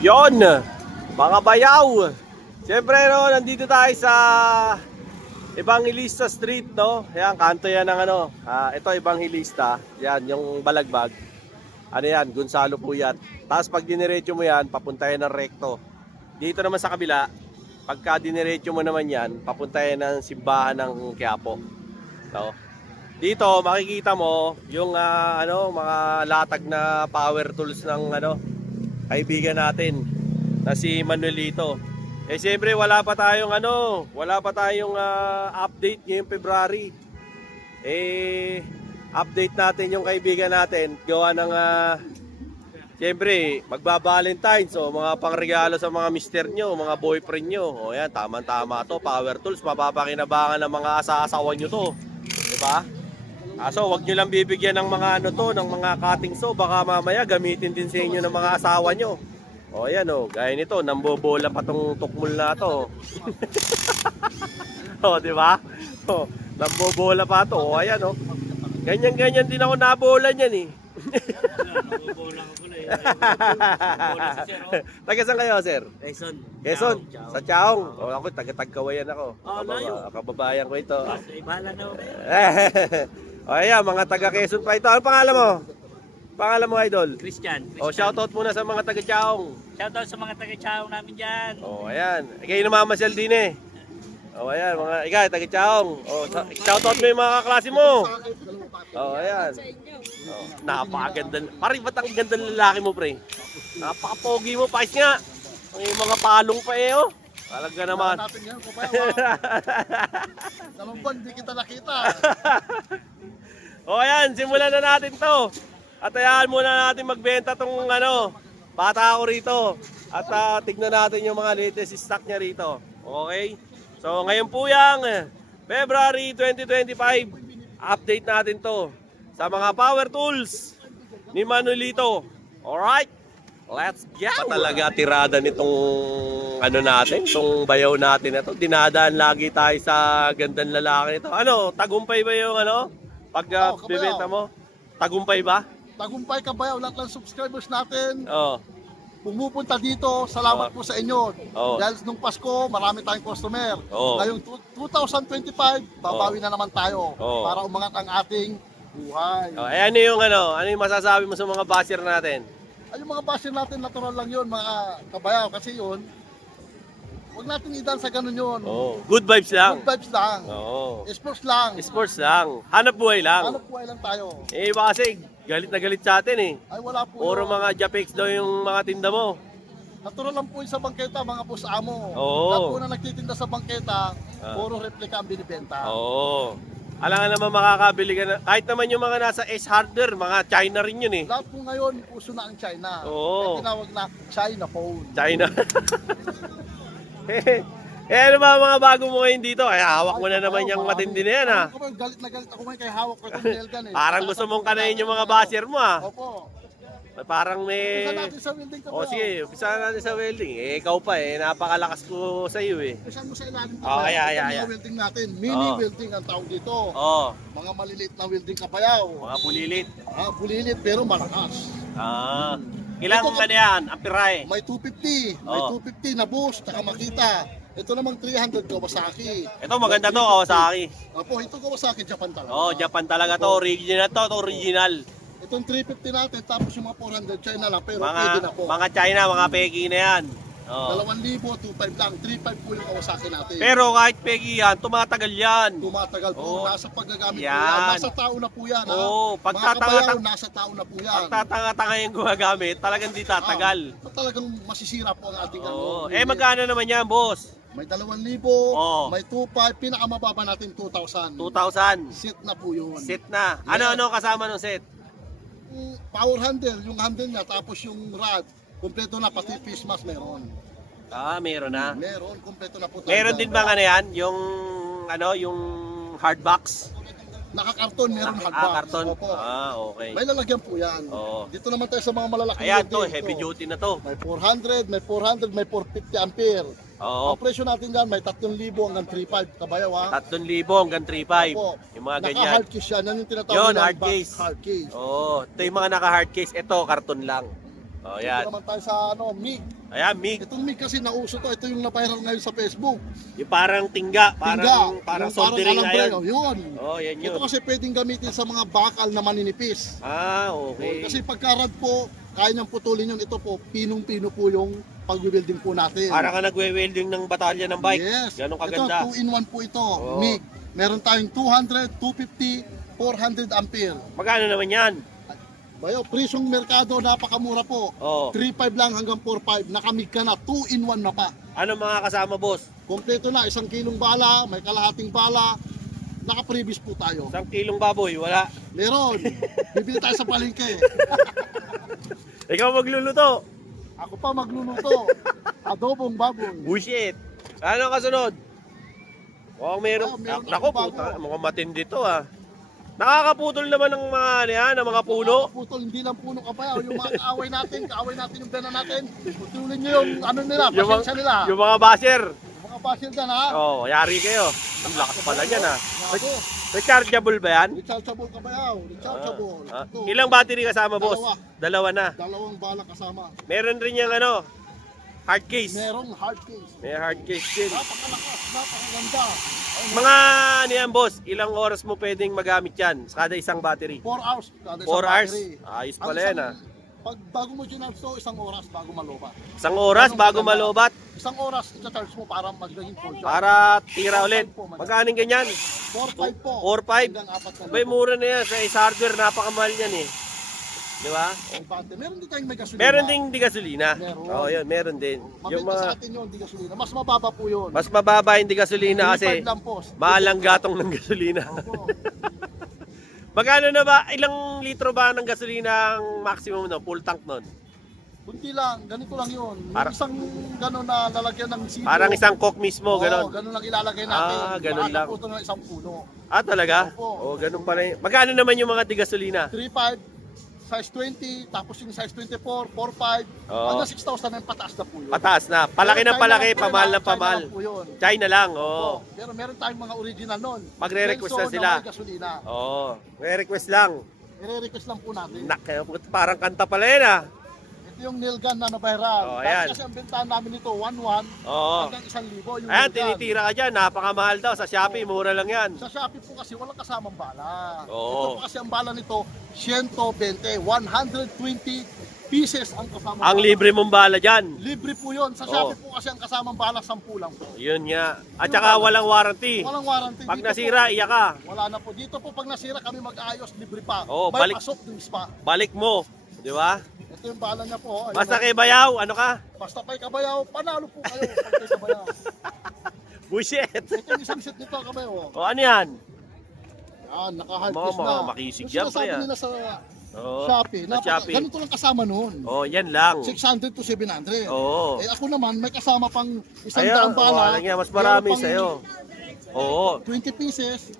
Yon, mga bayaw. Siyempre no, nandito tayo sa Evangelista Street, no? Ayan, kanto yan ng ano. Ito Evangelista. Yan, yung balagbag. Ano yan, Gonzalo Puyat. Tapos pag diniretso mo yan, papunta yan ng rekto. Dito naman sa kabila, pagka diniretso mo naman yan, papunta yan ng simbahan ng Quiapo. No? Dito makikita mo yung mga latag na power tools ng kaibigan natin na si Manuelito. Eh siyempre wala pa tayong update ngayong February. Update natin yung kaibigan natin gawa ng siyempre magba-Valentine, so mga pangregalo sa mga mister nyo, mga boyfriend nyo. O yan, tama-tama to, power tools, mapapakinabangan ng mga asa-asawan nyo to, diba? So wag nyo lang bibigyan ng mga ng mga cutting saw, baka mamaya gamitin din sa inyo ng mga asawa nyo. O yan gaya nito, nambobola pa tong tukmul na to. O diba? O, nambobola pa to. O ayan ganyan-ganyan din ako nabola niyan eh. Nabobola ko pala eh. Taga saan kayo, sir? Quezon, sa Chaong. O ako, taga-Tagkawayan ako. Layo. Kababayan ko ito. Bahala na ako. O ayan, mga taga Quezon pa ito. Ano pangalan mo? Pangalan mo, idol? Christian. O, shoutout muna sa mga taga Chaong. Shoutout sa mga taga-Chaong namin dyan. O, ayan. Kayo namamasyal din eh. O, ayan, ikaw, taga Chaong. O, shoutout mo yung mga kaklase mo. O, ayan. O, napakaganda. Parang ba't ang ganda ng lalaki mo, pre? Napakapogi mo, pais nga. May mga palong pa eh, oh. Talaga naman. Natin ngayon, kabayaw. Dalawang buwan, di kita nakita. O, ayan, simulan na natin to. At hayaan muna natin magbenta tong bata ko rito. At tignan natin yung mga latest stock niya rito. Okay? So ngayon po yung February 2025, update natin to sa mga power tools ni Manuelito. Alright? Let's go! Talaga tirada nitong natin, itong bayaw natin na to. Dinadaan lagi tayo sa gandang lalaki nito. Tagumpay ba yung pag bibenta mo? Tagumpay ba? Tagumpay kabayaw, lahat ng subscribers natin. Oo. Pumupunta dito, salamat po sa inyo. Oo. Dahil nung Pasko, marami tayong customer. Oo. Ngayong 2025, babawi na naman tayo Oo. para umangat ang ating buhay. Ano yung masasabi mo sa mga basher natin? Ay, yung mga basher natin, natural lang yun, mga kabayaw. Kasi yun, huwag natin idan sa ganun yun. Good vibes lang. Good vibes lang. Sports lang. Sports lang. Hanap buhay lang. Hanap buhay lang tayo. Iba kasi galit na galit sa atin eh. Ay, wala po. Puro mga Japex daw yung mga tinda mo. Natural lang po yung sa bangketa, mga boss amo. Oo. Lahat po na nagtitinda sa bangketa, puro replika ang binibenta. Oo. Alam nga naman makakabili ka na. Kahit naman yung mga nasa S Hardware, mga China rin yun eh. Lahat po ngayon, uso na ang China. Oo. Kaya tinawag na China phone. China. Ano ba mga bago mo ngayon dito? Ay, hawak mo na naman yung matindi na yan ha. Galit na galit ako ngayon kaya hawak ko itong nailgun eh. Parang gusto mong kanayin yung mga basher mo ha. Opo. Parang may... Umpisa natin sa welding ka Sige, umpisa natin sa welding. Ikaw pa napakalakas ko sa iyo eh. Umpisa mo sa ilalim ko. Ay. Mga welding natin, mini welding ang tawag dito. Mga maliliit na welding kapayaw. Mga bulilit. Bulilit pero malakas. Ilang yan? Amperahe? May 250. May 250 na boost, tsaka makita. Ito namang 300 Kawasaki. Ito maganda to, Kawasaki. Opo, ito Kawasaki, Japan talaga. Japan talaga to. Original to, original. Itong 350 natin, tapos yung mga 400 China lang, pero pwede na po. Mga China, mga Peki na yan. 2,000, 2,500 lang. 3,500 po yung Kawasaki natin. Pero kahit Peki yan, tumatagal yan. Tumatagal po. Nasa paggagamit yan. po yan. Nasa tao na po yan. Mga kabayaw, nasa tao na po yan. Pagtatanga-tanga yung gumagamit, talagang di tatagal. Talagang masisira po ang ating magkano naman yan, boss? May 2,000, may 2,500, pinakamababa natin 2,000. 2,000. Set na po yun. Set na. Ano kasama ng set? Power handle, yung handle niya, tapos yung rod, kumpleto na, pati face mask meron. Meron na. Meron, kumpleto na po. Meron din ba yan? Yung hard box? Nakakarton, meron hardbox. Karton? Opo. Okay. May lalagyan po yan. Dito naman tayo sa mga malalaki. Ayan to, heavy duty na to. May 400, may 400, may 450 ampere. Ang presyo natin dyan, may 3,000 hanggang 3,500 kabayaw ha. 3,000 hanggang 3,500. Yung mga ganyan. Naka-hard case yan. Yan yung tinatawag Yun, na hard case. Hard case. Ito yung mga naka-hard case. Ito, karton lang. Oh, Dito yan. naman tayo sa MiG. Ayan, MiG. Itong MiG kasi nauso to. Ito yung na-viral ngayon sa Facebook. Yung parang tingga, parang Yung soldering na alambre, yun. Yun. Oh, yan yun. Ito kasi pwedeng gamitin sa mga bakal na maninipis. Ah, okay. Kasi pagkarad po, kaya niyang putulin yun. Ito po, pinong-pino po yung pag-building po natin. Para ka nagwe-welding ng batalya ng bike. Yes. Ganun kaganda. Ito, 2-in-1 po ito. Oo. MiG. Meron tayong 200, 250, 400 ampere. Magkano naman yan? Bayo, presyong merkado, napakamura po. Oh. 3.5 lang hanggang 4.5. Nakamig ka na, 2-in-1 na pa. Ano mga kasama, boss? Kompleto na, 1 kilong bala, may kalahating bala. Naka-previous po tayo. 1 kilong baboy, wala. Meron. Bibili tayo sa palengke. Ikaw magluluto. Ako pa magluluto. Adobong baboy. Bullshit. Ano kasunod? Oh, meron. Meron Nako, akong puta, bago. mukhang matindi to ah. Nakakaputol naman ng mga ano yan, ng mga puno. Putol, hindi lang puno kabayaw. Yung mga kaaway natin yung bena natin. Putulin nyo yung ano nila, Yung pasensya nila. Yung mga basher. Yung mga basil dyan ha. Oh, yari kayo. Ang lakas pala niyan ah. Gago. Rechargeable ba yan? Rechargeable kabayaw. Rechargeable. Ah, Ito, ilang battery kasama, boss? Dalawa. Dalawa na. Dalawang bala kasama. Meron rin yung ano, hard case. Merong hard case. May hard case din. Napakalakas, napakaganda. Mga ano yan, boss, ilang oras mo pwedeng magamit yan sa kada isang battery? 4 hours. Kada 4 isang hours? battery. Ayos Ang pala isang- yan ah. Pag bago mo ginarso, 1 oras bago malobat. Isang oras Ganun bago kaganda. malobat 1 oras, i-charge mo para magiging full charge. para tira ulit. Magkano ganyan? 4-5 po. 4-5? Hanggang 4 Bay, mura na yan. Sa is hardware, napakamahal yan eh. Di ba? Meron din tayong may gasolina. Meron ding di gasolina. Meron. Oo, yun, meron din. Yung Mabenta sa mga, atin yun, di gasolina. Mas mababa po yun. mas mababa yung di gasolina kasi 3.5 lang po. mahal ang gatong ng gasolina. Opo. Magkano na ba? Ilang litro ba ng gasolina ang maximum no? Full tank nun? Kunti lang, ganito lang yun. Yung Para- isang gano'n na lalagyan ng silo. Parang isang coke mismo, Oo, gano'n. ganun lang ilalagay natin. Ah, ganun lang. Makakaputo ng isang puno. Ah, talaga? Opo. Oo, ganun pala yun. Magkano naman yung mga di gasolina? 3.5, size 20, tapos yung size 24, 4.5, Oo. hanggang 6,000 na yung pataas na po yun. Pataas na. Palaki ng China palaki, lang po yun, pamahal ah. ng pamahal. China lang po yun. China lang, Oo. oo. Pero meron tayong mga original nun. Magre-request Denso na sila. may gasolina. Oo. May request lang. I-request lang po natin. Parang kanta pala yun ah. Ito yung nail gun na na-viral. Oo, Dati ayan. kasi ang bentahan namin ito, 1.1 Oo. hanggang 1,000 yung Ayan, nail gun. tinitira ka dyan. Napakamahal daw. Sa Shopee, mura lang yan. Sa Shopee po kasi walang kasamang bala. Oo. Ito po kasi ang bala nito, 120, 120 pieces ang kasamang Ang bala. libre mong bala dyan. Libre po yun. Sa Oo. Shopee po kasi ang kasamang bala, 10 lang po. Yun nga. At saka walang warranty. Walang warranty. Pag Dito nasira, po, iyak ka. wala na po. Dito po pag nasira kami mag-ayos, libre pa. Oo, May balik- pasok dun spa. Balik mo. Di ba? Ito yung bala niya po. Ayun, Basta kay Bayaw, ano ka? Basta kay Kabayaw, panalo po kayo. Pag kay Kabayaw. Bullshit. Ito yung isang set nito, Kabayaw. O ano yan? Yan, naka-hard Mga- case na. mga makisig Yung yan, sinasabi pre, ah. nila sa Oo. Shopee. Sa Shopee. Ganito lang kasama noon. Oh, yan lang. 600 to 700. Oo. Eh ako naman, may kasama pang isang Ayan, daang bala. nga, mas marami meron pang sa'yo. Oo. 20 pieces,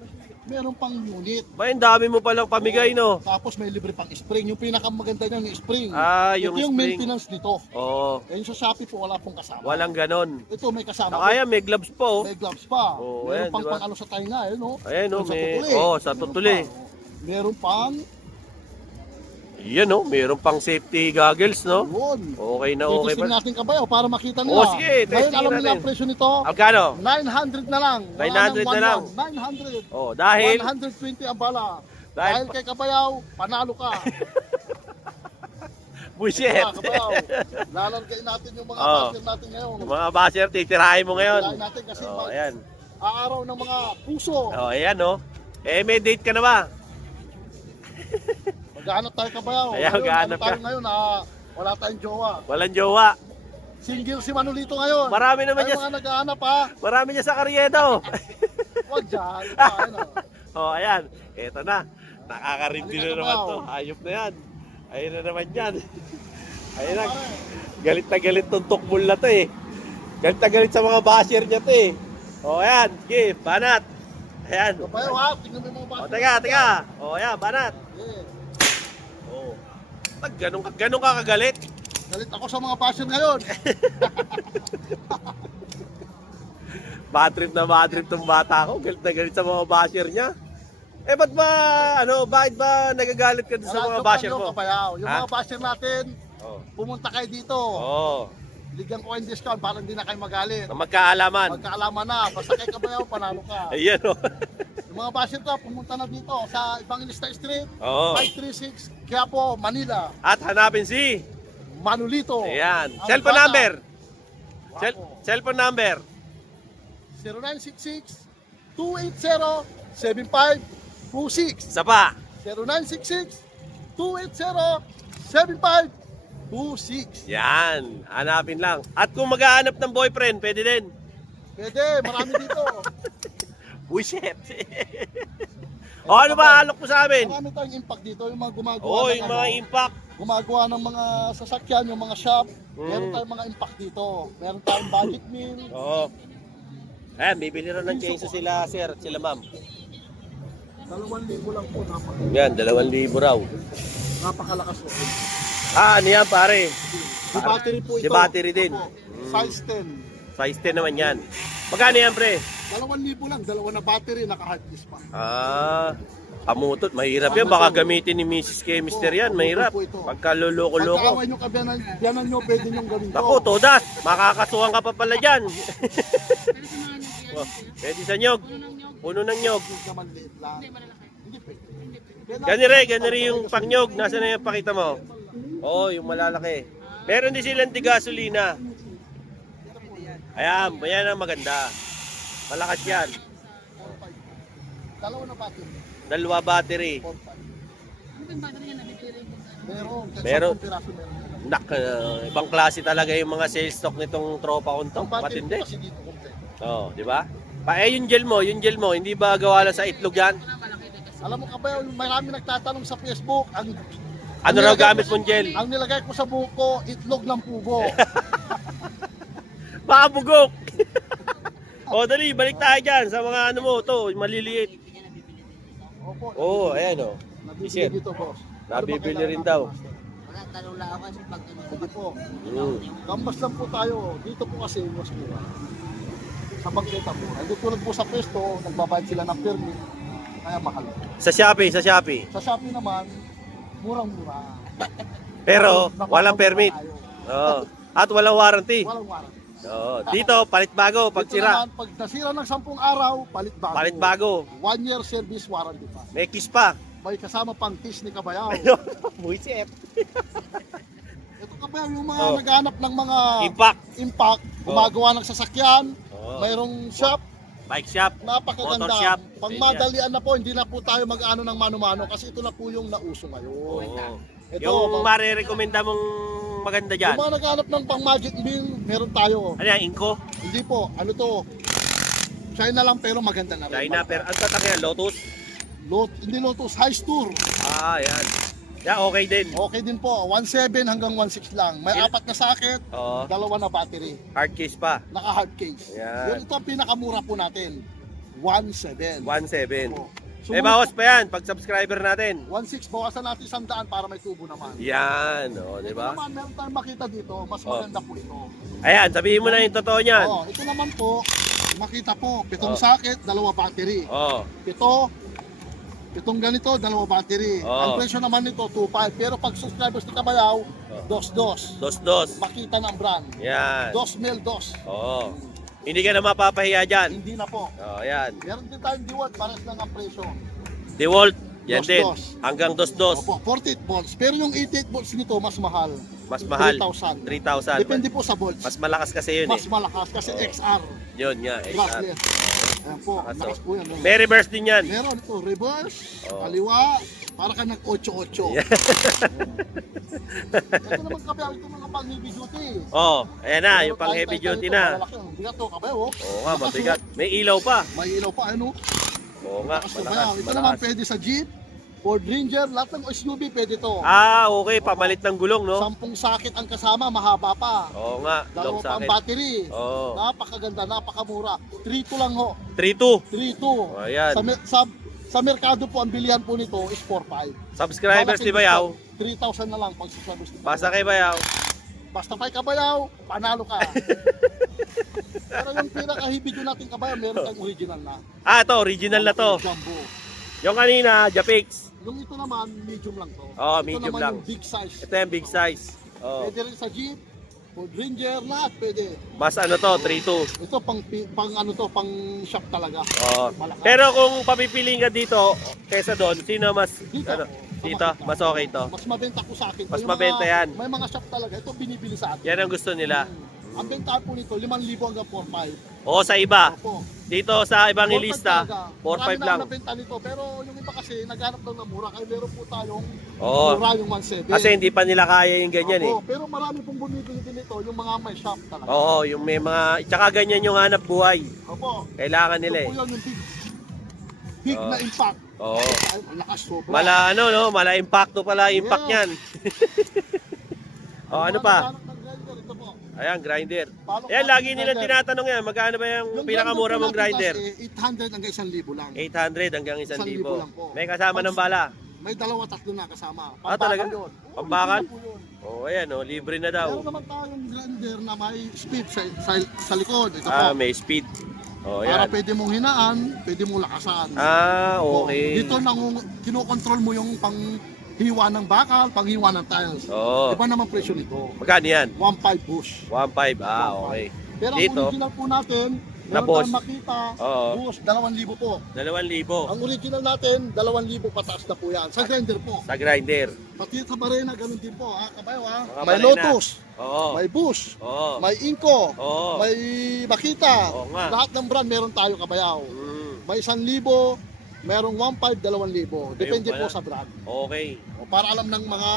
meron pang unit. Ba, ang dami mo palang pamigay, no? Tapos may libre pang spring. Yung pinakamaganda niya yung spring. Ah, yung Ito yung spring. maintenance nito. Oo. Eh yung sa Shopee po, wala pong kasama. Walang ganon. Ito may kasama. Kaya may gloves po. May gloves pa. Oo, meron ayan, pang di ba? pang ano sa tainga, eh, no? Ayan, no, Yung may... tutuli. Oo, sa Meron tutuli. pa, oh. Meron pang, Yan, no? Meron pang safety goggles, no? yun. Okay na, okay Testing pa. natin Kabayaw para makita nila. Oo, sige, Ngayon testing alam nila natin. ang presyo nito. Magkano? 900 na lang. Wala 900 nang na lang. 1,100. 900. Oh, dahil... 120 ang bala. Dahil- Dahil kay Kabayaw, panalo ka. Bullshit. Mga Kabayaw, lalagay natin yung mga Oo. basher natin ngayon. Mga basher, titirahin mo ngayon. Lalagay natin kasi Oh, ayan. aaraw ng mga puso. Oh, ayan, no? Eh, may date ka na ba? Maghahanap tayo Kabayaw. Ayan, Ngayon, maghahanap ano tayo ka. ngayon, wala tayong jowa. Walang jowa. Single si Manolito ngayon. Marami naman Ay, dyan. mga naghahanap ha. Marami niya sa Karyedo. Huwag dyan. Ito, ayun, Oh, ayan. Eto na. Nakakarindi na Halika, naman Kabaw. to. Hayop na yan. Ayun na naman yan. Ayun na. Pare. Galit na galit tong tukbol na to eh. Galit na galit sa mga basher niya to eh. Oh, ayan. Sige, banat. Ayan. Kabayaw ha, tingnan mo yung mga Oh, basher. teka, teka. Oh, ayan, banat. Eh, Oh. Pag ganun ka kagalit. galit ako sa mga basher ngayon. Bad trip tong bata ko. Galit na galit sa mga basher niya. Eh, ba't ba, bakit ba nagagalit ka sa mga Joke basher lang yun, mo? Kabayaw. Yung Ha? mga basher natin, Oh. pumunta kayo dito. Oh. Bigyan ko kayong discount para hindi na kayo magalit. Na magkaalaman. Magkaalaman na, basta kay Kabayaw, panalo ka. Ayan oh. Yung mga basher ko, pumunta na dito sa Evangelista Street, Oo. 536, Quiapo, Manila. At hanapin si. Manolito. Ayan. Ang Cellphone bata. number. Wapo. Cellphone number. 0966-280-7526. Isa pa. 0966-280-7526. Yan. Hanapin lang. At kung maghahanap ng boyfriend, pwede din. Pwede, marami dito. Bullshit. O ano ba alok mo sa amin? Marami tayong impact dito, yung mga gumagawa Oo, ng yung mga impact. gumagawa ng mga sasakyan, yung mga shop. Meron Mm. tayong mga impact dito. Meron tayong budget meal. Oo. Ayan, bibili rin ng chainsaw sila sir at sila ma'am. 2,000 lang po, Yan, 2,000 raw. napakalakas po. Ah, ano yan pare? Di battery po ito. Di battery din. Opo. Size 10. Size 10 naman yan. Magkano yan pre? 2,000 lang, dalawa na battery, naka-hard disk pa. Ah, kamutot. Mahirap yan. Baka gamitin ni Mrs. Chemister yan. Mahirap. Pagka luloko-loko. Pagkaaway nyo biyanan nyo, pwede nyo gawin to. Naku, todas. Makakasuhan ka pa pala dyan. Oh, pwede sa nyog. Puno ng nyog. Huwag naman liit lang. Hindi pwede. Ganire yung pangnyog. Nasaan na yung pakita mo? Oo, yung malalaki. Meron din silang tigasolina. Ayan, yan ang maganda. Malakas yan. 4,500. Dalawa na battery. Dalawa battery. 4,500. Meron. 10 piraso meron. Nak, ibang klase talaga yung mga sales stock nitong tropa kong to. Ang battery Matindi. po kasi dito kompleto. Oo, di ba? Yung gel mo, hindi ba gawa lang sa itlog yan? Alam mo ka ba, marami nagtatanong sa Facebook, Ano raw gamit mong gel? ang nilagay ko sa buhok ko, itlog ng pugo. Baka bugok! O dali, balik tayo dyan sa mga ano mo, to, maliliit. Opo. Oo, ayan o. Nabibili dito, boss. Nabibili rin daw. Wala, tanong lang ako kasi pag Hindi po. Mm. Gambas lang po tayo. Dito po kasi mas mura. Sa bangketa po. Hindi tulad po sa pwesto, nagbabayad sila ng permit. Kaya mahal. Sa Shopee. Sa Shopee naman, murang-mura. Pero, Nakakabura walang permit. tayo. Oo. At walang warranty. Walang warranty. Oo. Dito, palit bago, pag Dito sira. naman, pag nasira ng 10 araw, palit bago. Palit bago. 1 year service warranty pa. May kiss pa. May kasama pang tis ni Kabayaw. Buisit. Ito Kabayaw, yung mga Oh. naghanap ng mga Impact. impact, gumagawa ng sasakyan, Oo. mayroong shop, Bike shop. napakaganda. Motor shop. Pag Pwede madalian na po, hindi na po tayo mag-ano ng mano-mano kasi ito na po yung nauso ngayon. Oo. Ito, Yung marirekomenda mong maganda dyan. yung mga naghanap ng pang magic meal, meron tayo. Ano yan, Inko? Hindi po, ano to? China lang pero maganda na rin. China, pero ang tatak yan, Lotus? Hindi Lotus, High Tour. Ah, yan. Yeah, okay din. Okay din po, 1.7 hanggang 1.6 lang. May Il- 4 na socket, Oo. 2 na battery. Hard case pa. Naka-hard case. Yan. Yun ito ang pinakamura po natin. 1.7. 1.7. Po. May bawas pa yan pag subscriber natin. 1.6, bawasan natin 100 para may tubo naman. Yan, o, di Ito ba? naman, meron tayong makita dito, mas Oh. maganda po ito. Ayan, sabihin mo na yung totoo niyan. Oh, ito naman po, makita po, 7 Oh. socket, 2 battery. Oo. Itong ganito, 2 battery. Oh. Ang presyo naman nito, 2.5. Pero pag subscribers ni Kabayaw, 2.2. Dos. Makita ng brand. Yan. 2.2. Oo. Hindi ka na mapapahiya dyan. Hindi na po. Oo, yan. Meron din tayong DeWalt, pares lang ang presyo. DeWalt, yan din. Dos. Hanggang dos. Opo, 48 volts. Pero yung 88 volts nito, mas mahal. Mas mahal. 3,000. 3,000. Depende po sa volts. Mas malakas kasi yun Mas eh. malakas kasi Oo. XR. Yun nga. Brushless. Ayan po, Malakas, lakas po yan. May reverse din yan. Meron ito, reverse, Oo. kaliwa, para ka ng 8-8. Yeah. Ito naman kabayaw, ito mga pang heavy duty. Oh, ayan na, Meron yung pang tayong heavy title duty ito, na. malalaki. Bigat to kabayaw, oh. Oo nga, mabigat. May ilaw pa. May ilaw pa, ano? Oo nga, Lakas kabayaw. Ito naman malakas. pwede sa Jeep, Ford Ranger, lahat ng SUV pwede to. Ah, okay, pamalit ng gulong, no? 10 socket ang kasama, mahaba pa. Oo nga, long Dalawa pang socket. battery. Oo. Napakaganda, napakamura. 3.2 lang ho. 3-2. 3.2. Oh, ayan. Sa merkado po, ang bilihan po nito is 4.5. Subscribers ni Bayaw, 3,000 na lang pag subscribers ni basta Bayaw. kay Bayaw. Basta kay Kabayaw, panalo ka. Pero yung pinaka-heavy doon natin Kabayaw, meron tayong original na. Ah, ito, original na to. Jumbo. Yung kanina, Japix. Yung ito naman, medium lang to. Oo, Ito medium naman lang. yung big size. Ito yung big size. Oo. Pwede rin sa Jeep, Ford Ranger, lahat pwede. Mas ano to, 3.2. Ito pang ano to, pang shop talaga. Oo. Malakas. Pero kung papipiliin ka dito kaysa doon, sino mas Dito, ano? sa Dito, Makita. mas okay to. Mas mabenta ko sa akin. Mas Yung mabenta mga, yan. May mga shop talaga, ito binibili sa akin. Yan ang gusto nila. Ang benta po nito, 5,000 hanggang 4,500. Oo, sa iba. Opo. Dito sa ibang 4,500 ilista, talaga. 4.5 Marami na lang. ako nabenta nito, pero yung iba kasi naghanap lang ng mura. Kaya meron po tayong Oo. mura yung 1,700. Kasi hindi pa nila kaya yung ganyan eh. Opo, pero marami pong bumibili din ito, yung mga may shop talaga. Oo, yung may mga, tsaka ganyan yung hanap buhay. Opo. Kailangan Ito nila po eh. yun, yung big Oo. na impact. Oo. Ay, ang lakas sobra. Mala ano no, mala impacto pala impact Yeah. niyan. Oh, ano Yung mga pa? naghanap ng grinder, ito po. Ayan, grinder. Paano Ayan, ka- lagi nilang grinder? tinatanong yan, magkano ba yung pinakamura po mong natin grinder? kasi 800 hanggang 1,000 lang. 800 hanggang 1,000 lang 1,000. po. May kasama ng bala. May dalawa, tatlo na kasama. Ah, talaga? Pambakan yun. Oo, Pambakan? libre po yun. Oh, ayan oh, libre na daw. Meron naman tayong grinder na may speed sa likod. Ito Ah, po. may speed. Oh, Para ayan. pwede mong hinaan, pwede mong lakasan. Ah, Oo. okay. Dito kinokontrol mo yung panghiwa ng bakal, panghiwa ng tiles. Oo. Iba naman presyo nito. Magkano yan? 1.5 bush. 1.5. Ah, okay. Pero ang Dito, original po natin, na meron boss. tayong makita, Oo. bush, 2,000 po. 2,000 Ang original natin, 2,000 pataas na po yan. Sa grinder po. sa grinder. Pati sa barena, ganun din po. Ha? Kabayo ha? Mga May barena. Lotus, Oo. may Bush, Oo. may Inco, Oo. may Makita. Oo nga. Lahat ng brand meron tayo kabayaw. Mm, May 1,000, merong 1.5, 2,000. Depende Ayun po pala. sa brand. okay. O, para alam ng mga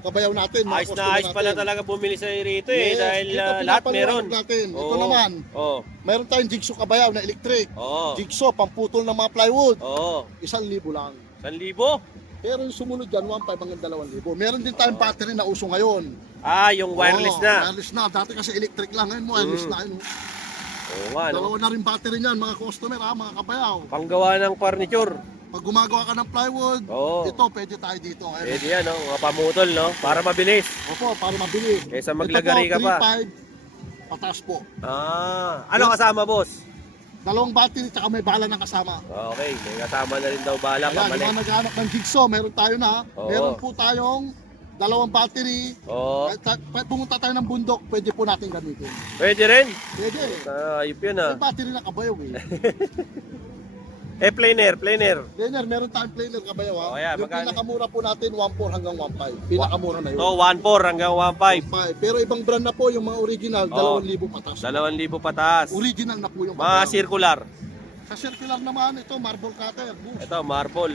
kabayaw natin, mga Ayos na customer ayos pala natin. talaga bumili sa rito eh. Yes, Dahil dito lahat pinapaliwanag meron. Natin. Ito Oo. naman, Oo. meron tayong jigsaw kabayaw na electric. Oo. Jigsaw, pamputol ng mga plywood. Oo. 1,000 lang. 1,000? Pero yung sumunod dyan, 1.5 hanggang 2,000. Meron din tayong battery na uso ngayon. Ah, yung wireless Oo, na. Wireless na. Dati kasi electric lang. Ngayon wireless na. Yun. Oo nga, no? Dalawa na rin battery niyan, mga customer ha, mga kabayaw. Panggawa ng furniture. Pag gumagawa ka ng plywood, Oo. ito, pwede tayo dito. Ayun. Pwede yan, no? Mga pamutol, no? Para mabilis. Opo, para mabilis. Kaysa maglagari ka pa. 3.5, pataas po. Ah, ano kasama, boss? Dalawang battery, tsaka may bala ng kasama. Okay, may kasama na rin daw bala, Ayan, yung pamalik. mga naghahanap ng jigsaw, meron tayo na. Oo. Meron po tayong dalawang battery. Oo. Kahit pumunta tayo ng bundok, pwede po natin gamitin. Pwede rin. Pwede. Ayop yun, ah. May battery na kabayaw eh. Planer. Planer, meron tayong planer kabayaw ha. Oh, yeah, Yung magkano? pinakamura po natin, 1.4 hanggang 1.5. Pinakamura na yun. So, 1.4 hanggang 1.5. 1.5. Pero ibang brand na po, yung mga original, Oh. 2,000 patas. 2,000 pataas. Original na po yung Mga kabayaw. circular. Sa circular naman, ito, marble cutter. Bush. Ito, marble.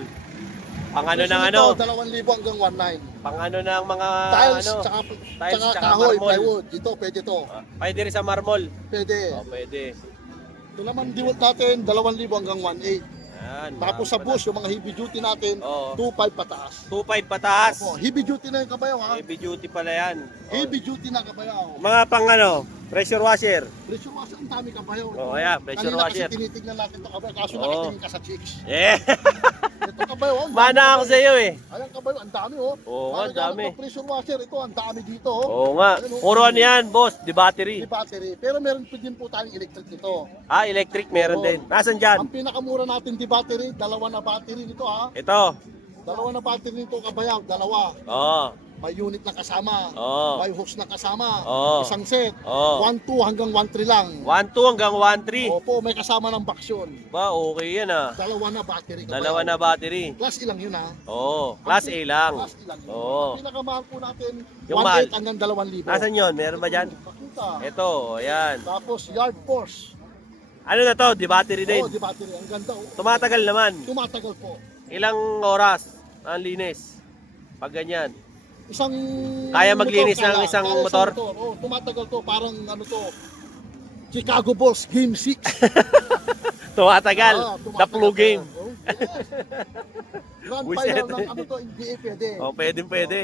Pang ano Presyo ng nito, ano? 2,000 hanggang 1.9. Pang ano ng mga Tiles, ano? tsaka, Tiles, tsaka tsaka kahoy, marble. plywood. Dito, pwede to. Pwede rin sa marble. Pwede. Oh, pwede. Ito naman, DeWalt natin, 2,000 hanggang 1.8. Yan. Tapos sa marami bush, yung mga heavy duty natin, Oo. 2.5 pataas. pala. 2.5 pataas. Opo, heavy duty na yung kabayaw ha. Heavy duty pala yan. Heavy duty na kabayaw. Mga pang ano, pressure washer. Pressure washer, ang dami kabayaw. Oh, yeah, pressure Kanina washer. kasi tinitignan natin ito kabayaw, kaso Oo. nakatingin ka sa chicks. Yeah. Ito kabayaw, ang dami Mana ako kabayaw. sa iyo eh. Ayan kabayaw, ang dami oh. Oo nga, Parang dami. ganito, pressure washer, ito ang dami dito oh. Oo nga. Puro ano yan, boss? Di battery. Di battery. Pero meron po din po tayong electric nito. Ah, electric meron Oo. din. Nasaan dyan? Ang pinakamura natin di battery, dalawa na battery nito ha. Ito. Dalawa na battery nito kabayaw, dalawa. Oo. May unit na kasama. Oo. May hose na kasama. Oo. Isang set. Oo. 1.2 hanggang 1.3 lang. 1.2 hanggang 1.3. Opo, may kasama ng box yun. Ba, okay yan ah. Dalawa na battery. kabayaw. Dalawa na battery. Class ilang yun ha. Oo. Class A lang. Class ilang yun. Oo. Ang pinakamahal po natin, Yung mahal. 1.8 hanggang 2,000. Nasaan yun? Meron ba dyan? Pakita. Ito, ayan. Tapos yard force. Ano na to? Di battery din. Oo, di battery. Ang ganda oh. Tumatagal naman. Tumatagal po. Ilang oras ang linis? Pag ganyan. Isang Kaya maglinis motor ng kaya. isang Kaya motor? Oh, tumatagal to. Parang ano to. Chicago Bulls Game 6. Tumatagal. tumatagal The flu to. game. Oh, yes. Grand Buset. final ng ano to, NBA pwede. Oh, pwede.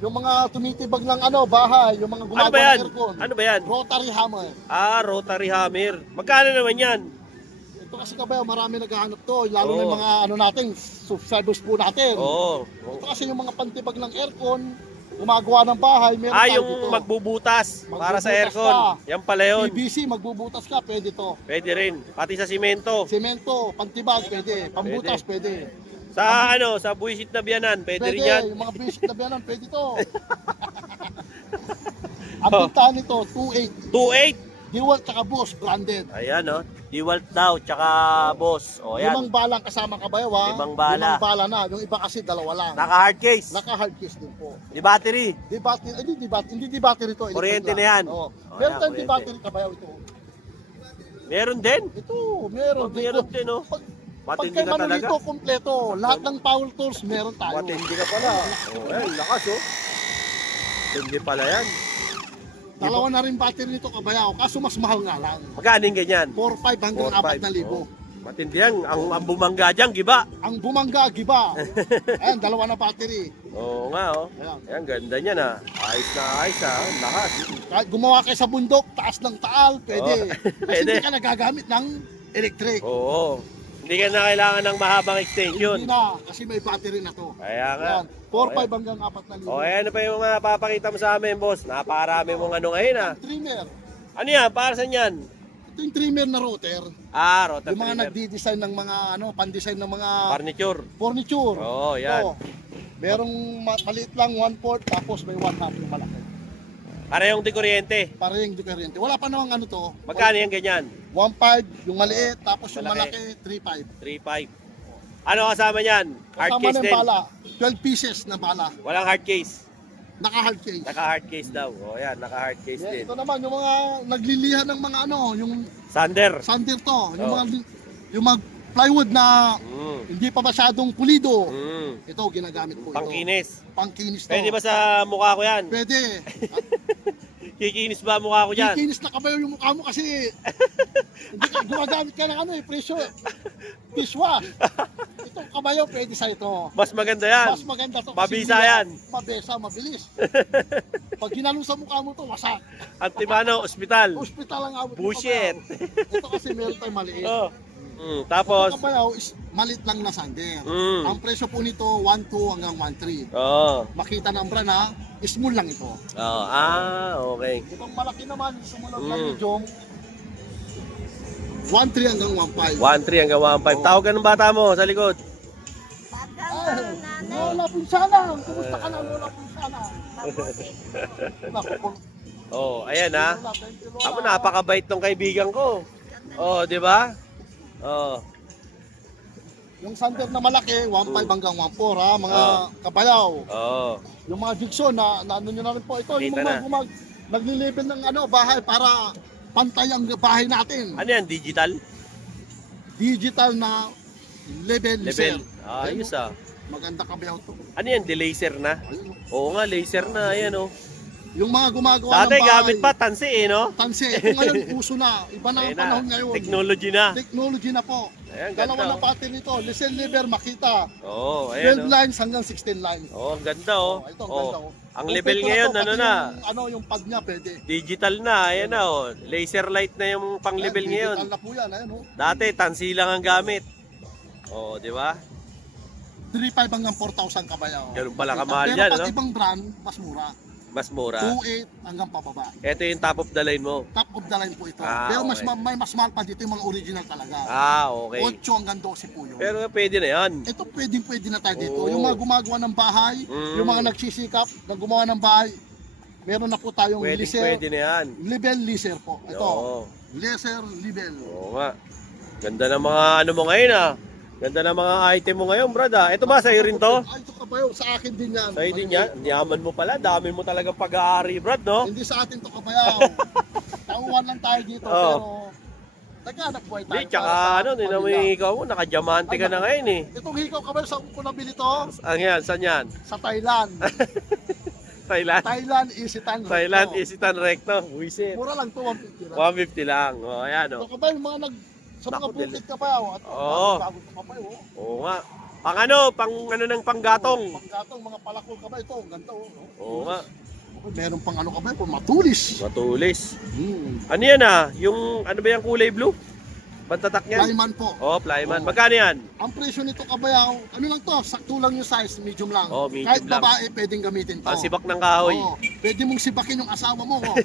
Yung mga tumitibag ng ano, bahay, yung mga Ano gumagawa ba yan? ng aircon. Ano ba yan? Rotary hammer. Ah, rotary hammer. Magkano naman yan? Ito kasi kabayo, marami naghahanap to, lalo na Oo. yung mga ano natin, subscribers po natin. Oo. Ito kasi yung mga pantibag ng aircon, gumagawa ng bahay, meron Ah, tayo yung dito. magbubutas para sa Magbubutas aircon. ka. Yan pala yun. PVC, magbubutas ka, pwede to. Pwede rin. Pati sa simento. Semento, pantibag, pwede. Pambutas, pwede. Sa ano, sa buwisit na biyanan, pwede rin yan. Yung mga basic na biyanan, pwede to. Ang Oh. bintahan nito, 2.8. 2.8. Dewalt tsaka Boss, branded. Ayan, oh. Dewalt daw, tsaka boss. O, Limang yan. balang kasama kabayaw ha. Limang bala. Limang bala na. Yung iba kasi dalawa lang. Naka-hard case. Naka-hard case din po. Di battery. Hindi battery to. Kuryente na yan. Oo. Oh, Meron yan, tayong kuryente. battery kabayaw ito. Meron din. Ito, meron. Oh, meron din, oh. Pag Matindi kay ka talaga. Manolito, kompleto. Lahat ng power tools, meron tayo. Matindi ka pala. Oh, ayan, lakas, oh. Hindi pala yan. Dalawa na rin battery nito kabayaw. Kaso mas mahal nga lang. Magkano yung ganyan? 4.5 hanggang 4,500. 4,000. Oh. Matindi yan. Ang bumangga dyan, giba. Ang bumangga, giba. Ayan, dalawa na battery. Oo nga, oh. Ayan. Ayan, ganda niyan, ah. Ayos na ayos, ah. Lakas. Kahit gumawa kayo sa bundok, taas ng taal, pwede. Oo. Kasi Pwede. hindi ka nagagamit ng electric. Oo. Hindi ka na kailangan ng mahabang extension. Hindi na, kasi may battery na to. Kaya nga. Ayan, 4.5 hanggang 4,000. Okay, ano pa yung mga papakita mo sa amin, boss? Napakarami mong ano ngayon, ah. Trimmer. Ano yan? Para saan yan? Ito yung trimmer na router. Ah, rotor Yung mga trimmer. nagdi-design ng mga pan-design ng mga Furniture. furniture. Oo, yan. Ito, merong maliit lang 1/4 tapos may 1/2 yung malaki. Parehong di kuryente. Parehong diferente. Wala pa namang ano to. Magkano yan ganyan? 1/5 yung maliit tapos yung Malaki. malaki 3/5. 3.5. Ano kasama niyan? Hard Kasama case ng din. bala. 12 pieces na bala. Walang hard case. Naka-hard case. Naka-hard case daw. O yan, naka-hard case Yeah, din. ito naman yung mga naglilihan ng mga ano, yung Sander. sander to, yung Oh. mga plywood na Mm. hindi pa masyadong pulido. Mm. Ito ginagamit po ito. Pangkinis. Pangkinis to. Pwede ba sa mukha ko yan? Pwede. Kikinis ba ang mukha ko dyan? Kikinis na kabayo yung mukha mo kasi hindi ka gumagamit ka ng ano dishwash. Itong kabayo pwede sa ito. Mas maganda yan. Mas maganda to. Mabisa hindi yan. Mabisa, mabilis. Pag ginanong sa mukha mo to, wasak. Antimano, ospital. Hospital ang abot. ng Bullshit. kabayo. Ito kasi meron tayong maliit. Oh. Tapos, Itong kabayo is malit lang na sander. Mm. Ang presyo po nito 1.2 hanggang 1.3. oh. Makita ng brand ha, small lang ito. Oh, okay. Itong malaki naman, sumunod na Mm. medium, 1.3 hanggang 1.5. 1.3 hanggang 1.5. Tawag ng bata mo sa likod. Pagkang nanay. Lola Punsana! Kumusta ka na, Lola Punsana? Naku, Oh, ayan ha. Lola, thank you, Lola. Ako napakabait tong kaibigan ko. Oh, di ba? Oh. Yung sander na malaki, 1.5 hanggang 1.4 ha, mga Oh. kabayaw. Oh. Yung mga jigsaw na ano nyo na rin po. Ito, yung Kita mga na. nagli-level ng ano, bahay para pantay ang bahay natin. Ano yan? Digital? Digital na level. Level. Ayan, Ayos ah. maganda kabayaw to. Ano yan? Laser na? Ayun, Oo nga, laser na. Ayan oh. yung mga gumagawa Dati ng bahay. gamit pa tansi eh, no? Tansi. Ito ngayon, uso na. Iba na ang Ayan panahon ngayon. Technology na. Technology na po. Ayan, Dalawa ganda na oh. pattern nito. Listen lever, makita. Oo, 12 ayan oh. lines hanggang 16 lines. Oh, ang ganda oh. Ito, ang Oh. ganda oh. Ang Kung level pwede ngayon, to, ano pati na? yung pad niya pwede. Digital na, ayan na oh. Laser light na yung pang level Ayan, ngayon. digital na po yan. Ayan oh. Dati, tansi lang ang gamit. Oh, di ba? 3.5 hanggang 4,000 kabayaw. Ganun pala kamahal Pero yan, pag no? ibang brand, mas mura. Mas mura. 2.8 hanggang pababa. Ito yung top of the line mo. Top of the line po ito. Ah, Pero okay. may mas mahal pa dito yung mga original talaga. Ah, okay. 8 hanggang 12 po yun. Pero pwede na yan. Ito pwede na tayo dito. Oo. Yung mga gumagawa ng bahay, Mm. yung mga nagsisikap na gumawa ng bahay, meron na po tayong Pwede na yan. level laser po. Ito, Oo. laser level. Oo nga. Ganda ng mga ano mo ngayon ah. Ganda ng mga item mo ngayon, brad ah. Ito ba, sa'yo rin to? Ay, ito kabayo, sa akin din yan. Sa'yo din yan? Yaman mo pala. Dami mo talagang pag-aari, brad, no? Hindi sa atin to kabayaw. Tauhan lang tayo dito, Oo. pero naghanap buhay tayo. Hindi, tsaka para sa ano, pamilya. may ikaw mo, nakadiamante ka na ngayon eh. Itong hikaw kabayo, saan ko nabili to? Ang yan, saan yan? Sa Thailand. Thailand? Thailand, Isitan. Thailand, Isitan Recto. Wisit. Mura lang to, 150 lang. 150 lang. O, ayan o. Ito kabayo, mga sa mga Naku, bukid kabayo. At Oo. bago to kabayo. Oo nga. Pang ano ng panggatong. Panggatong, mga palakol kabayo. Ito, ganito. Oo nga. Meron pang ano kabayo, matulis. Matulis. Hmm. Ano yan ah? Yung, ano ba yung kulay blue? Pantatak niyan? Plyman po. Oh, plyman. Oo. Magkano yan? Ang presyo nito kabayaw, ano lang to, sakto lang yung size, medium lang. Oh, medium Kahit lang. babae, pwedeng gamitin to. Ang sibak ng kahoy. Oo. Pwede mong sibakin yung asawa mo. Oh.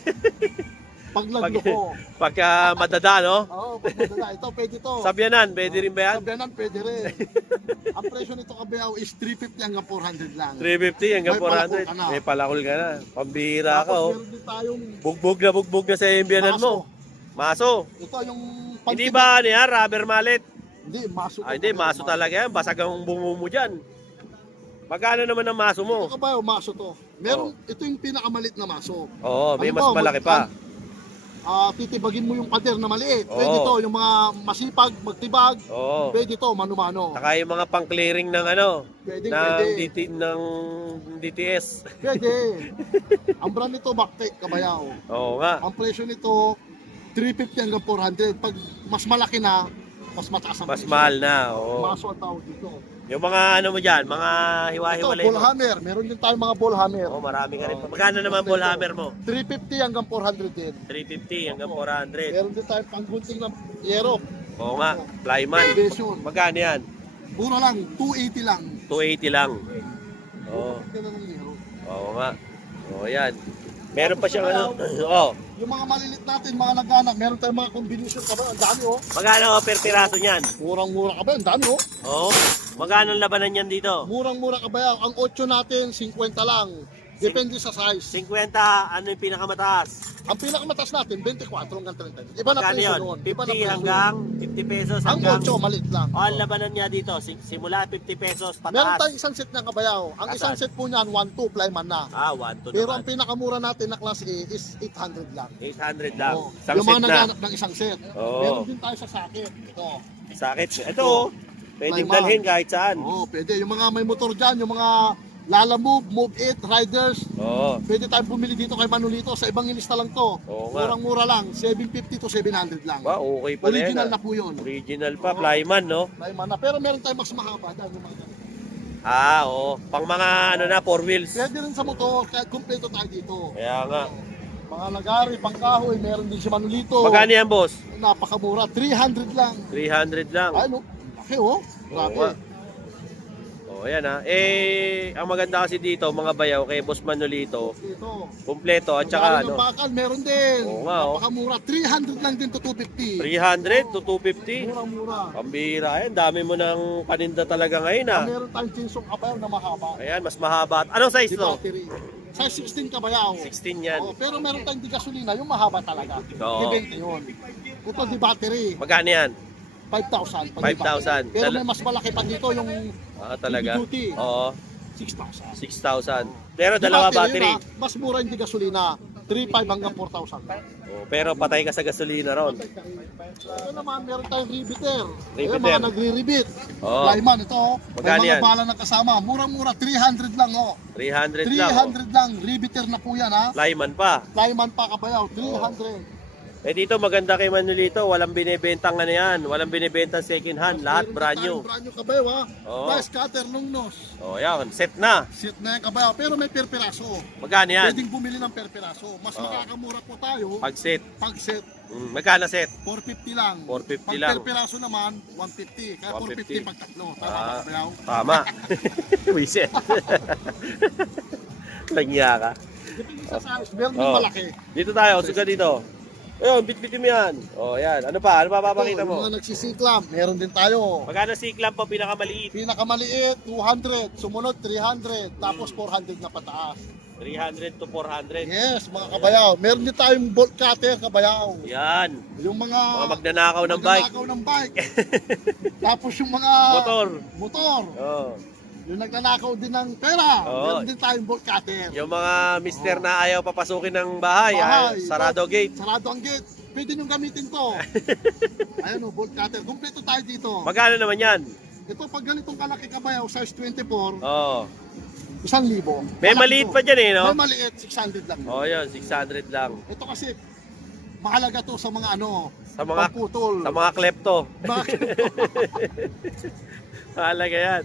Pag nagloko. Pagka madada, no? Oo, pag madala. Ito, pwede to. Sabyanan, pwede rin ba yan? Sabyanan, pwede rin. Ang presyo nito kabayaw is 350 hanggang 400 lang. 350 hanggang May palakol ka 400. na. May palakol ka na. Pambihira ka, Tapos oh. meron din tayong Bugbog na sa imbiyanan mo. Maso. ito yung Hindi ba ano yan, rubber mallet? Hindi, maso. Ah, hindi, maso talaga yan. Basag ang bungo mo dyan. Magkano naman ang maso mo? Ito kabayaw, maso to. Meron, ito yung pinakamalit na maso. Oo, may mas Halimbawa, malaki pa. Titibagin mo yung pader na maliit. Oo. Pwede to, yung mga masipag, magtibag. Oo. Pwede to, mano-mano. Saka yung mga pang-clearing ng ano, Pwede, ng, pwede. ng DTS. Pwede. Ang brand nito, Bactec, kabayaw. Oo nga. Ang presyo nito, 350 hanggang 400. Pag mas malaki na, mas mataas ang Mas presyo. mahal na. Oo. Maso ang tawag dito. Yung mga ano mo dyan, mga Ito, hiwa-hiwalay ball mo. hammer. Meron din tayong mga ball hammer. Oo, marami ka rin. Magkano naman ball hammer mo? 350 hanggang 400 din. 350 hanggang 400. Meron din tayong panggunting ng yero. Oo nga, flyman. Innovation. Magkano yan? Mura lang, 280 lang. 280 lang. Oo. Ganun ang yero. Oo nga. Oo, yan. Meron pa siyang ano. Oo. Yung mga malilit natin, mga nagana, meron tayong mga combination ka ba? Ang dami oh. Magkano per piraso niyan? Murang-mura ka ba? Ang dami oh. Oo. Magkano ang labanan niyan dito? Murang-mura ka ba? Ang 8 natin, 50 lang. Depende sa size. 50, ano yung pinakamataas? Ang pinakamataas natin, 24 hanggang 30. Iba na Magkano presyo yun? noon. Iba na 50 presyo hanggang 50 pesos noon. Ang hanggang... 8, maliit lang. O, ang labanan niya dito, simula 50 pesos Meron pataas. tayong isang set ng kabayaw. Ang Asan? isang set po niyan, 1-2 plyman na. Ah, 1 to Pero ang naman. pinakamura natin na class A is 800 lang. 800 lang. Oo. Isang Yung mga set na. naghanap ng isang set. Oo. Meron din tayo sa sakit. Ito. Sakit. Ito, oh. Pwedeng Flyman. dalhin kahit saan. Oo, pwede. Yung mga may motor dyan, yung mga Lala Move, Move It, Riders, Oo. pwede tayong bumili dito kay Manolito. Sa ibang inista lang to. Oo nga. Murang-mura lang. 750 to 700 lang. Ba, okay pa rin. Original na po yun. Original pa, Oo. flyman, no? Flyman na. Pero meron tayong mas mahaba dyan. Yung mga ganito. Ah, oo. Pang mga ano na, 4 wheels. Pwede rin sa motor, kahit kumpleto tayo dito. Kaya nga. Mga lagari, pangkahoy, meron din si Manolito. Magkano yan, boss? Napakamura, 300 lang. 300 lang. Ay, no? Laki oh. Oo nga. Grabe. Oh, yan ha. Ang maganda kasi dito, mga bayaw kay Boss Manolito, Ito. kumpleto at Ang saka galing ng ano, bakal, meron din. Oo nga, oh. Napakamura, 300 lang din to 250. 300 to 250. Murang-mura. Pambira yan, dami mo ng paninda talaga ngayon ha. Meron tayong chinsong kabayaw na mahaba. Ayan, mas mahaba. Anong size Di to? battery. Size 16 kabayaw. 16 yan. Oh, pero meron tayong di gasolina, yung mahaba talaga. Oo. Di 20 yun. Ito di battery, Magkano yan? 5,000. 5,000. Pero may mas malaki pa dito yung Ah, talaga? Duty. Oo, 6,000. 6,000. Pero Di dalawa battery. yun, mas mura yung di gasolina, 3,500 hanggang 4,000. Oh, pero patay ka sa gasolina ron. Ito naman, meron tayong riveter. Riveter. Ayun, mga nagre-rivet. Oo. Flyman, ito. May Magkano mga yan? bala na kasama. Murang-mura, 300 lang. Oh. 300 lang. 300 lang. Riveter na po yan, ha. Flyman pa. Flyman pa kabayaw, 300. Eh dito maganda kay Manolito, walang binibentang ano yan, walang binibentang second hand, lahat brand new. Brand new kabayaw, ha. Oo. Rice cutter, long nose. Oh, yan, set na. Sit na yan kabayaw, pero may per piraso. Magkano yan? Pwedeng bumili ng per piraso. Mas Oo. makakamura po tayo Pag set. pag set. Magkano set? 450 lang. 450 pag lang. per piraso naman, 150. Kaya 150. 450 pag tatlo. Tama Ah. ba kabayaw? Tama. Wiset. Langya ka. Depende sa size. Meron din Oh. malaki. Dito tayo, suga dito. Ayun, bitbitin mo yan. Oh, yan. Ano pa? Ano pa papakita Ito, mo? yung mga nagsisiklam, meron din tayo. Magkano siklam po pinakamaliit? Pinakamaliit, 200. Sumunod, 300. Tapos 400 na pataas. 300 to 400. Yes, mga kabayaw. Meron din tayong bolt cutter, kabayaw. Yan. Yung mga Magnanakaw ng bike. magnanakaw ng bike. Tapos yung mga Motor. motor. Oh. Yung nagnanakaw din ng pera. Oo. Meron din tayong bolt cutter. Yung mga mister na ayaw papasukin ng bahay, Bahay. sarado gate. Sarado ang gate. Pwede nyo gamitin to. Ayan o, bolt cutter. Kumpleto tayo dito. Magkano naman yan? Ito pag ganitong kalaki kabayaw, size 24, Oh. 1,000. May maliit pa dyan eh, no? May maliit, 600 lang. Oh, yun, 600 lang. Ito kasi, mahalaga to sa mga ano, Sa mga pamputol. sa mga klepto. Bakit? Mahalaga yan.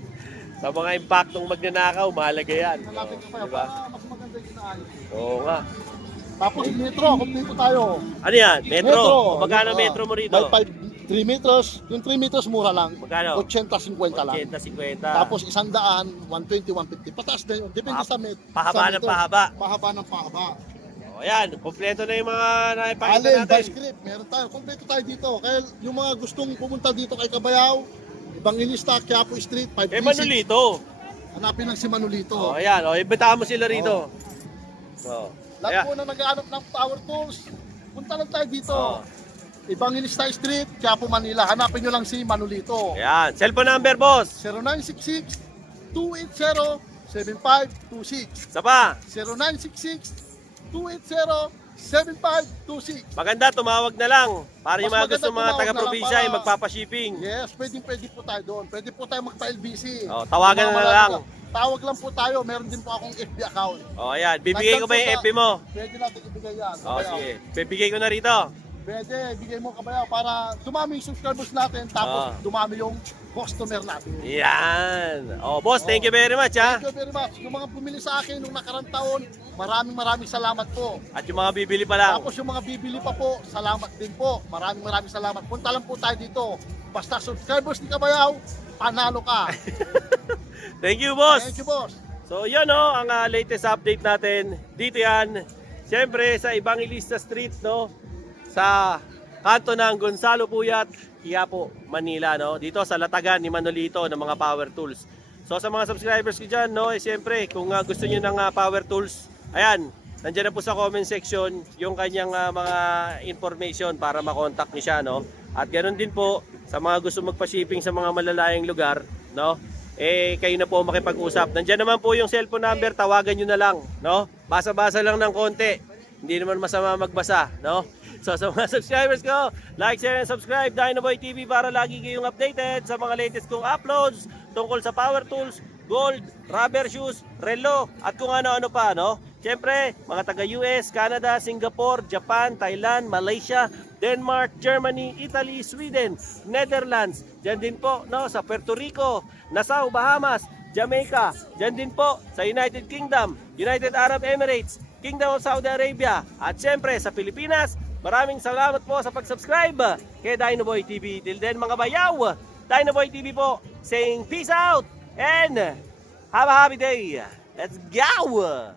Sa mga impaktong magnanakaw, mahalaga yan. Malapit ka pa, Diba? para mas maganda yung inaayos. Oo nga. Tapos metro, kumpleto tayo. Ano yan? Metro? O magkano Yun, metro mo rito? May 3 meters. Yung 3 meters mura lang. Magkano? 80-50 lang. 80-50. Tapos 100, 120, 150. Pataas na yun. Depende sa Pahaba sa ng meters. pahaba. Pahaba ng pahaba. O O yan, kompleto na yung mga naipakita Allen, natin. vice grip, meron tayo. Kompleto tayo dito. Kaya yung mga gustong pumunta dito kay Kabayaw, Evangelista, Quiapo Street, 536. Manolito. Hanapin lang si Manolito. O ayan, o ibitahan mo sila rito. O. Lahat Ayan. po na nag-aanap ng power tools, punta lang tayo dito. O. Evangelista Street, Quiapo, Manila. Hanapin nyo lang si Manolito. Ayan, cellphone number, boss. 0966-280-7526. Isa pa. 0966-280-7526. Maganda, tumawag na lang. Para yung Mas mga maganda gusto mga tumawag na taga-probinsya lang ay para- magpapa-shipping. Yes, pwede po tayo doon. Pwede po tayo magpa-LBC. O, tawagan Yung mga na lang. Tawag lang po tayo. Meron din po akong FB account. O ayan, bibigay ko ba yung FB mo? Pwede natin ibigay yan. O Kabayaw. sige, bibigay ko na rito. Pwede, ibigay mo Kabayaw para dumami yung subscribers natin tapos dumami yung customer natin. Yan. O boss, thank you very much ha. Thank you very much. Yung mga bumili sa akin nung nakarang taon, maraming salamat po. At yung mga bibili pa lang. Tapos yung mga bibili pa po, salamat din po. Maraming salamat. Punta lang po tayo dito. Basta subscribers ni Kabayaw, panalo ka. Thank you boss. Thank you, boss. So yun o, ang latest update natin. Dito yan, siyempre sa Evangelista Street, no? Sa kanto ng Gonzalo Puyat, Quiapo, Manila, no? Dito sa latagan ni Manolito ng mga power tools. So sa mga subscribers ko dyan, no? Siyempre, kung gusto nyo ng power tools, ayan, nandiyan na po sa comment section yung kanyang mga information para makontak niyo siya, no? At ganoon din po sa mga gusto magpa-shipping sa mga malalayang lugar, no? Kayo na po makipag-usap. Nandiyan naman po yung cellphone number, tawagan nyo na lang, no? Basa-basa lang ng konti. Hindi naman masama magbasa, no? So sa mga subscribers ko, like, share, and subscribe Dynaboy TV para lagi kayong updated sa mga latest kong uploads tungkol sa power tools, gold, rubber shoes, relo, at kung ano-ano pa, no? Siyempre, mga taga-US, Canada, Singapore, Japan, Thailand, Malaysia, Denmark, Germany, Italy, Sweden, Netherlands, dyan din po, no, sa Puerto Rico, Nassau, Bahamas, Jamaica, dyan din po sa United Kingdom, United Arab Emirates, Kingdom of Saudi Arabia, at siyempre sa Pilipinas. Maraming salamat po sa pag-subscribe kay Dynaboy TV. Till then mga bayaw, Dynaboy TV po saying peace out and have a happy day. Let's go!